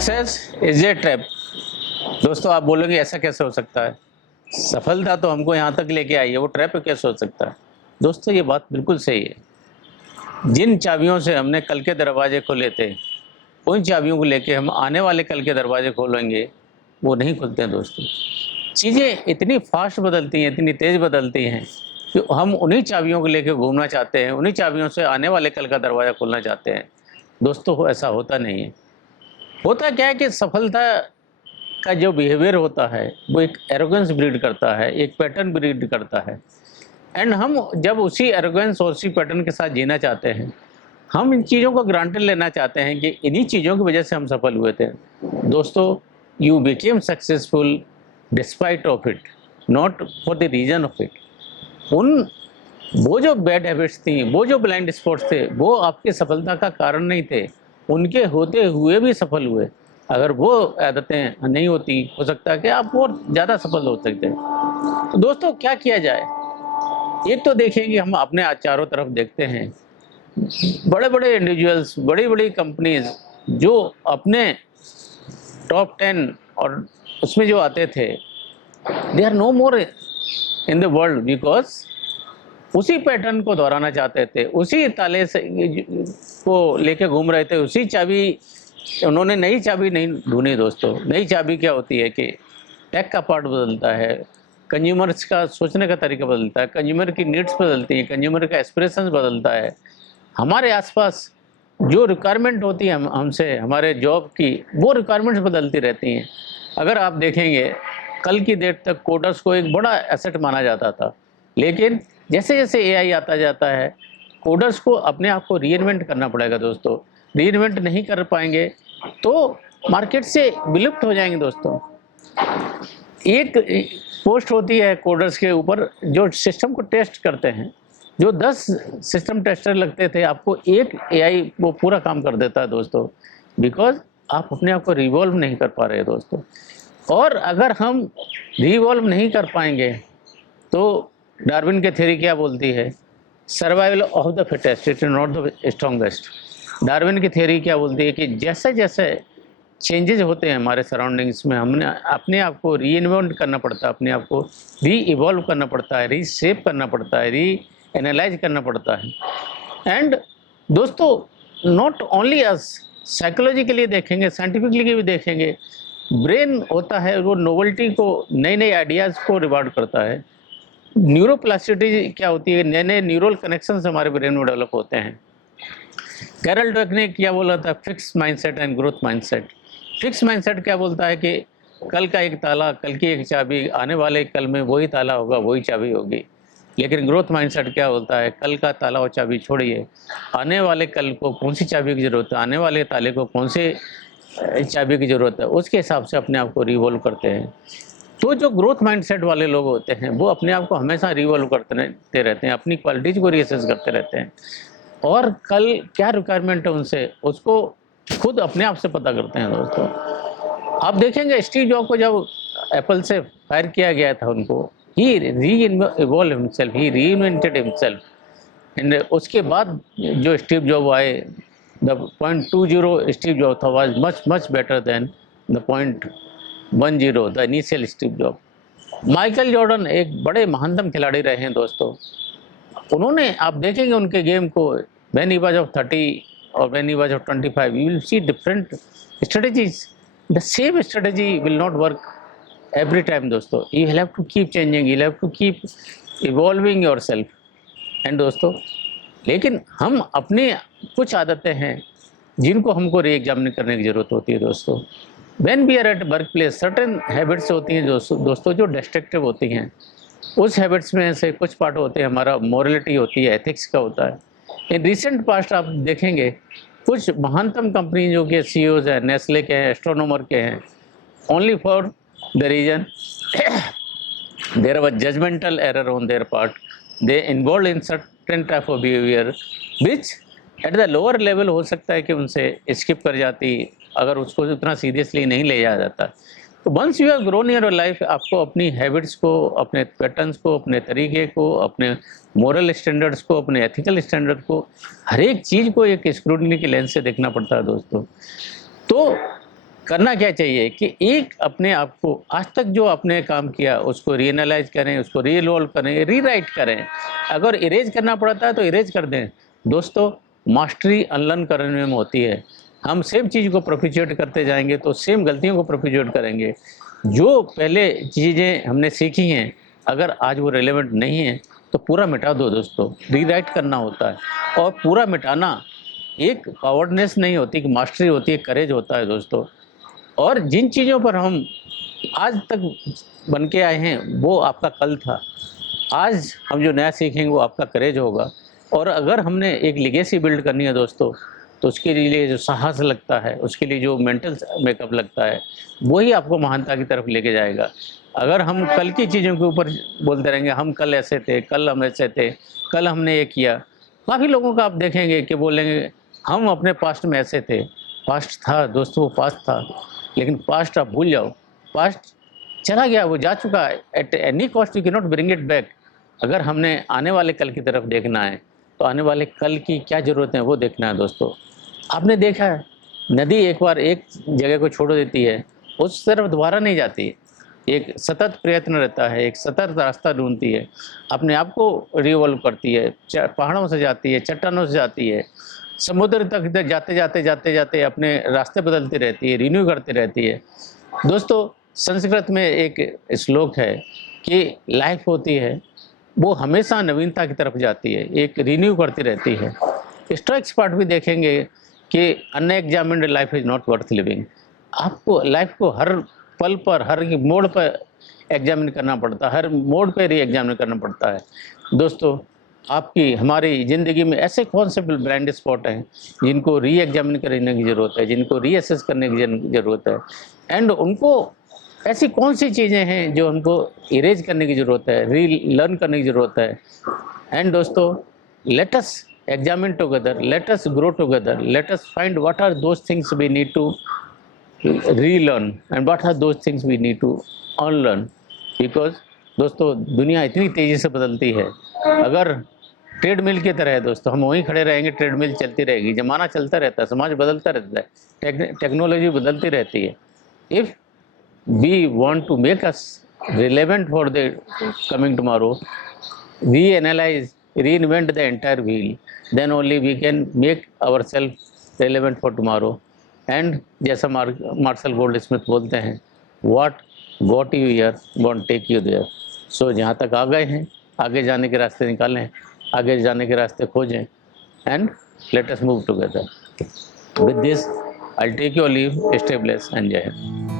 Success is a trap. दोस्तों आप बोलोगे ऐसा कैसे हो सकता है, सफलता तो हमको यहाँ तक लेके आई है, वो ट्रैप कैसे हो सकता है। दोस्तों ये बात बिल्कुल सही है। जिन चाबियों से हमने कल के दरवाजे खोले थे, उन चाबियों को लेके हम आने वाले कल के दरवाजे खोलेंगे, वो नहीं खुलते हैं दोस्तों। चीज़ें इतनी फास्ट बदलती हैं, इतनी तेज़ बदलती हैं कि हम उन्हीं चाबियों को लेके घूमना चाहते हैं, उन्हीं चाबियों से आने वाले कल का दरवाज़ा खोलना चाहते हैं। दोस्तों ऐसा होता नहीं है। होता क्या है कि सफलता का जो बिहेवियर होता है वो एक एरोगेंस ब्रीड करता है, एक पैटर्न ब्रीड करता है। एंड हम जब उसी एरोगेंस और उसी पैटर्न के साथ जीना चाहते हैं, हम इन चीज़ों को ग्रांटेड लेना चाहते हैं कि इन्हीं चीज़ों की वजह से हम सफल हुए थे। दोस्तों you became successful despite of it, not for the reason of it. वो जो बैड हैबिट्स थी, वो जो ब्लाइंड स्पॉट्स थे, वो आपकी सफलता का कारण नहीं थे। उनके होते हुए भी सफल हुए। अगर वो आदतें नहीं होती, हो सकता है कि आप और ज़्यादा सफल हो सकते हैं। तो दोस्तों क्या किया जाए, एक तो देखेंगे हम अपने चारों तरफ देखते हैं, बड़े बड़े इंडिविजुअल्स, बड़ी बड़ी कंपनीज जो अपने टॉप 10 और उसमें जो आते थे, they are no more in the world because उसी पैटर्न को दोहराना चाहते थे, उसी ताले से को लेके घूम रहे थे, उसी चाबी। उन्होंने नई चाबी नहीं ढूंढी दोस्तों। नई चाबी क्या होती है कि टेक का पार्ट बदलता है, कंज्यूमर्स का सोचने का तरीका बदलता है, कंज्यूमर की नीड्स बदलती हैं, कंज्यूमर का एस्पिरेशंस बदलता है। हमारे आसपास जो रिक्वायरमेंट होती है हमसे, हमारे जॉब की, वो रिक्वायरमेंट्स बदलती रहती हैं। अगर आप देखेंगे, कल की डेट तक कोडर्स को एक बड़ा एसेट माना जाता था, लेकिन जैसे जैसे एआई आता जाता है, कोडर्स को अपने आप को रीइन्वेंट करना पड़ेगा दोस्तों। रीइन्वेंट नहीं कर पाएंगे तो मार्केट से विलुप्त हो जाएंगे दोस्तों। एक पोस्ट होती है कोडर्स के ऊपर जो सिस्टम को टेस्ट करते हैं, जो 10 सिस्टम टेस्टर लगते थे, आपको एक एआई वो पूरा काम कर देता है दोस्तों, बिकॉज आप अपने आप को रिवॉल्व नहीं कर पा रहे दोस्तों। और अगर हम रिवॉल्व नहीं कर पाएंगे तो डार्विन की थ्योरी क्या बोलती है, survival of the fittest, it is not the strongest. Darwin की थ्योरी क्या बोलती है कि जैसे जैसे चेंजेस होते हैं हमारे सराउंडिंग्स में, हमने अपने आप को री इन्वेंट करना पड़ता है, अपने आप को री इवॉल्व करना पड़ता है, री शेप करना पड़ता है, री एनालाइज करना पड़ता है। एंड दोस्तों नॉट ओनली अस, साइकोलॉजिकली देखेंगे, साइंटिफिकली भी देखेंगे, ब्रेन होता है वो नोवेल्टी को, नए नए आइडियाज़ को रिवार्ड करता है। न्यूरोप्लास्टिसिटी क्या होती है, नए नए न्यूरल कनेक्शंस हमारे ब्रेन में डेवलप होते हैं। कैरल ड्वेक ने क्या बोला था, fix mindset and growth mindset. Fix mindset क्या बोलता है कि कल का एक ताला, कल की एक चाबी, आने वाले कल में वही ताला होगा, वही चाबी होगी। लेकिन ग्रोथ माइंडसेट क्या बोलता है, कल का ताला और चाबी छोड़िए, आने वाले कल को कौन सी चाबी की ज़रूरत है, आने वाले ताले को कौन से चाबी की ज़रूरत है, उसके हिसाब से अपने आप को रिवॉल्व करते हैं। तो जो ग्रोथ माइंडसेट वाले लोग होते हैं वो अपने आप को हमेशा रिवॉल्व करते रहते हैं, अपनी क्वालिटीज को रीअसेस करते रहते हैं, और कल क्या रिक्वायरमेंट है उनसे, उसको खुद अपने आप से पता करते हैं दोस्तों। आप देखेंगे स्टीव जॉब को जब एप्पल से फायर किया गया था उनको, ही री-इवॉल्व हिमसेल्फ, ही री-इन्वेंटेड हिमसेल्फ। एंड उसके बाद जो स्टीव जॉब आए, द .20 स्टीव जॉब था was much better than the .10 the initial Steve job. Michael Jordan एक बड़े महानतम खिलाड़ी रहे हैं दोस्तों। उन्होंने, आप देखेंगे उनके गेम को, व्हेन ही वाज ऑफ 30 और when he was of 25, you will see different strategies. The same strategy will not work every time दोस्तों। You have to keep changing, you have to keep evolving yourself. And दोस्तों लेकिन हम अपनी कुछ आदतें हैं जिनको हमको री एग्जामिन करने की ज़रूरत होती है दोस्तों। When we are at work place, certain habits होती हैं दोस्तों जो डिस्ट्रक्टिव होती हैं। उस हैबिट्स में से कुछ पार्ट होते हैं, हमारा मोरलिटी होती है, एथिक्स का होता है। इन रिसेंट पास्ट आप देखेंगे कुछ महानतम कंपनी जो कि सीईओज हैं, नेस्ले के हैं, एस्ट्रोनोमर के हैं, only for the reason there was judgemental error on their part, they involve in certain type of behaviour which at the lower level हो सकता है कि उनसे स्किप कर जाती, अगर उसको उतना सीरियसली नहीं ले जाया जाता। तो once you have grown in your life, आपको अपनी हैबिट्स को, अपने पैटर्न्स को, अपने तरीके को, अपने मोरल स्टैंडर्ड्स को, अपने एथिकल स्टैंडर्ड को, हर एक चीज़ को एक स्क्रूटनी के लेंस से देखना पड़ता है दोस्तों। तो करना क्या चाहिए कि एक अपने आप को आज तक जो आपने काम किया उसको रीएनालाइज करें, उसको रीरोल करें, रीराइट करें। अगर इरेज करना पड़ता है तो इरेज कर दें। दोस्तों, मास्टरी अनलर्न करने में होती है। हम सेम चीज़ को परपेचुएट करते जाएंगे तो सेम गलतियों को परपेचुएट करेंगे। जो पहले चीज़ें हमने सीखी हैं अगर आज वो रेलेवेंट नहीं है तो पूरा मिटा दो दोस्तों, रीराइट करना होता है। और पूरा मिटाना एक कॉवर्डनेस नहीं होती, कि मास्टरी होती है, करेज होता है दोस्तों। और जिन चीज़ों पर हम आज तक बन के आए हैं वो आपका कल था। आज हम जो नया सीखेंगे वो आपका करेज होगा। और अगर हमने एक लेगेसी बिल्ड करनी है दोस्तों, तो उसके लिए जो साहस लगता है, उसके लिए जो मेंटल मेकअप लगता है, वही आपको महानता की तरफ लेके जाएगा। अगर हम कल की चीज़ों के ऊपर बोलते रहेंगे, हम कल ऐसे थे, कल हम ऐसे थे, कल हमने ये किया, काफ़ी लोगों का आप देखेंगे कि बोलेंगे हम अपने पास्ट में ऐसे थे। पास्ट था दोस्तों, वो पास्ट था, लेकिन पास्ट आप भूल जाओ। पास्ट चला गया, वो जा चुका है। At any cost you can not bring it back. अगर हमने आने वाले कल की तरफ देखना है तो आने वाले कल की क्या ज़रूरत है वो देखना है दोस्तों। आपने देखा है नदी एक बार एक जगह को छोड़ देती है, उस तरफ दोबारा नहीं जाती। एक सतत प्रयत्न रहता है, एक सतत रास्ता ढूंढती है, अपने आप को रिवॉल्व करती है, पहाड़ों से जाती है, चट्टानों से जाती है, समुद्र तक जाते जाते जाते जाते अपने रास्ते बदलती रहती है, रिन्यू करती रहती है। दोस्तों, संस्कृत में एक श्लोक है कि लाइफ होती है वो हमेशा नवीनता की तरफ जाती है, एक रिन्यू करती रहती है। स्टोइक्स पार्ट भी देखेंगे कि unexamined life is not worth living. आपको लाइफ को हर पल पर, हर मोड़ पर एग्जामिन करना पड़ता है, हर मोड़ पर री एग्जामिन करना पड़ता है। दोस्तों, आपकी हमारी ज़िंदगी में ऐसे कौन से ब्लाइंड स्पॉट हैं जिनको री एग्जामिन करने की ज़रूरत है, जिनको रीअसेस करने की ज़रूरत है, एंड उनको ऐसी कौन सी चीज़ें हैं जो हमको इरेज करने की ज़रूरत है, री लर्न करने की ज़रूरत है। एंड दोस्तों, let us examine together, let us grow together, let us find what are those things we need to relearn and what are those things we need to unlearn, because दोस्तों दुनिया इतनी तेज़ी से बदलती है। अगर ट्रेडमिल की तरह है दोस्तों, हम वहीं खड़े रहेंगे, ट्रेडमिल चलती रहेगी, ज़माना चलता रहता है, समाज बदलता रहता है, टेक्नोलॉजी बदलती रहती है। If we want to make us relevant for the coming tomorrow, we analyze, reinvent the entire wheel, then only we can make ourselves relevant for tomorrow. And जैसा मार्शल गोल्डस्मिथ बोलते हैं, what got you here won't take you there. So जहाँ तक आ गए हैं, आगे जाने के रास्ते निकालें, आगे जाने के रास्ते खोजें, and let us move together. With this, I'll take your leave. Stay blessed and जय हिंद।